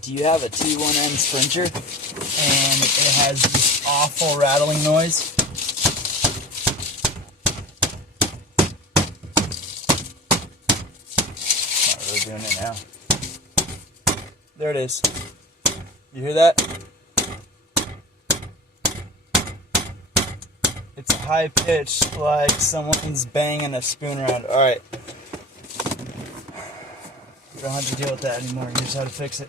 Do you have a T1N Sprinter and it has this awful rattling noise? Not really doing it now. There it is. You hear that? It's high pitched, like someone's banging a spoon around. Alright. You don't have to deal with that anymore. Here's how to fix it.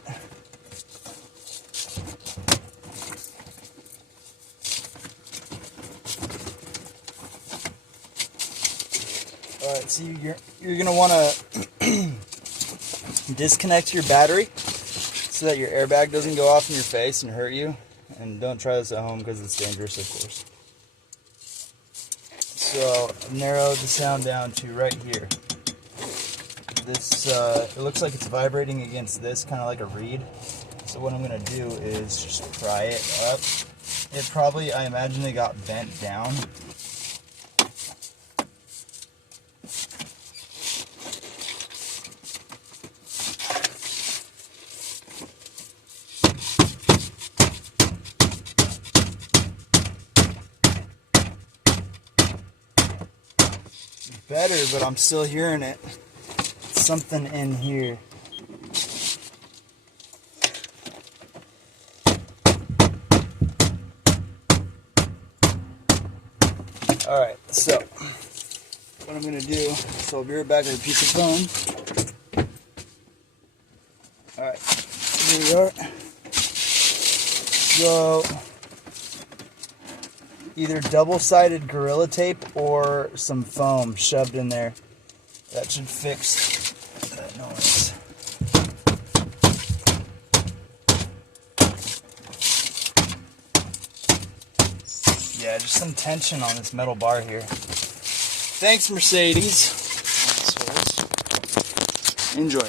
Alright, so you're going to want to disconnect your battery so that your airbag doesn't go off in your face and hurt you. And don't try this at home because it's dangerous, of course. So narrow the sound down to right here. This it looks like it's vibrating against this, kind of like a reed. So what I'm gonna do is just pry it up. It probably, I imagine, it got bent down. Better, but I'm still hearing it. Something in here. Alright, so what I'm going to do is I'll be right back with a piece of foam. Alright, here we are. So, either double-sided Gorilla Tape or some foam shoved in there. That should fix that noise. Yeah, just some tension on this metal bar here. Thanks, Mercedes. Enjoy.